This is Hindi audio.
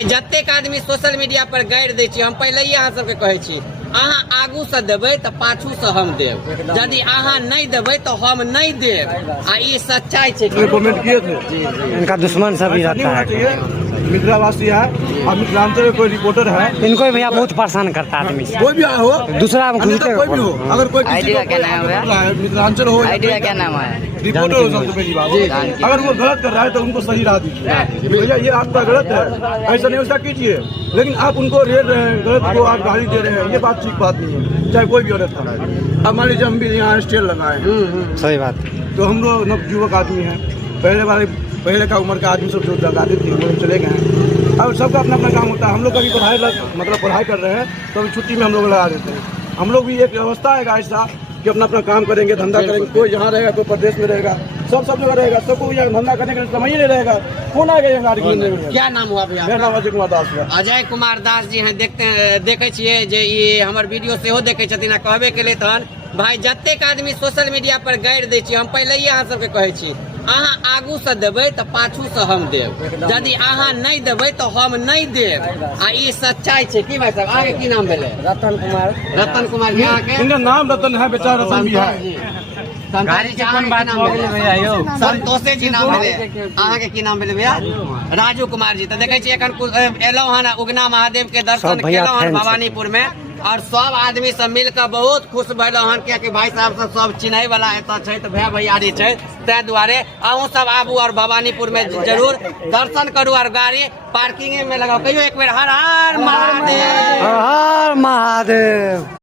जतेक आदमी सोशल मीडिया पर गाड़ि दै छी, हम पहले अहाँ सबके कहै छी, अहाँ आगू से देबै तो पाछू से हम देब, यदि अहाँ नहीं देबै तो हम नहीं देब। आ ये सच्चाई है। कमेंट किए थे इनका दुश्मन सब ही रहता है। मिथिलावासी है और मिथिलांचल में कोई रिपोर्टर है, इनको भी भैया बहुत परेशान करता है आदमी से। कोई भी हो, दूसरा में अन्यथा कोई भी हो, अगर कोई किसी को क्या नाम है? मिथिलांचल हो, आइडिया क्या नाम है? रिपोर्टर हो, सबसे पहली बात अगर वो गलत कर रहा है तो उनको सही राह दीजिए, भैया ये आपका गलत है, ऐसा नहीं वैसा कीजिए। लेकिन आप उनको रेट रहे हैं, गलत को आप गाली दे रहे हैं, ये बात ठीक बात नहीं है, चाहे कोई भी औरत था। अब मान लीजिए हम भी यहाँ स्टेल लगाए, सही बात। तो हम लोग नवयुवक आदमी हैं, पहले का उम्र का आदमी सब जो लगाते थे हम लोग चले गए हैं। अब सबका अपना अपना काम होता है। हम लोग कभी पढ़ाई कर रहे हैं तो अभी छुट्टी में हम लोग लगा देते हैं। हम लोग भी एक व्यवस्था है ऐसा कि अपना अपना काम करेंगे, धंधा करेंगे। कोई यहाँ रहेगा, कोई प्रदेश में रहेगा, सब जगह रहेगा, सबको यहाँ धंधा करने के लिए समय ही नहीं रहेगा। कौन आ गया गाड़ी में? क्या नाम हुआ भैया? मेरा नाम अजय कुमार दास है। अजय कुमार दास जी हैं। देखे छियै जे ये हमर वीडियो सेहो देखे छथिन, आ कहबे केले तहन भाई जतेक आदमी सोशल मीडिया पर गाड़ि दै छी, हम पहले अहाँ सबके कहै छी, अहाँ आगू से देबै तो पाछू से हम देब, यदि अहाँ नहीं देबै तो हम नहीं देब। आ ये सच्चाई है। की भाई साहब आगे की नाम भेलै? रतन कुमार। रतन कुमार जी। अहाँ के इनका नाम रतन है, बेचारा रतन भी है। गाड़ी के कौन बात नाम भेलै भैया? यो संतोषे जी नाम भेलै। अहाँ के की नाम भेलै भैया? राजू कुमार जी। तो देखे छी एखन एलहुँ हन उगना महादेव के दर्शन केलहुँ हन भवानीपुर में, और सब आदमी सब मिलकर बहुत खुश भेलहुँ हन, कियाकि भाई साहब सब चिन्है वाला एतऽ छै, तो भाई भैयारी छै, ताहि दुआरे अहूँ सब आबू और भवानीपुर में जरूर दर्शन करू और गाड़ी पार्किंग में लगाओ। कहियो एक बेर हर हर महादेव। हर हर महादेव।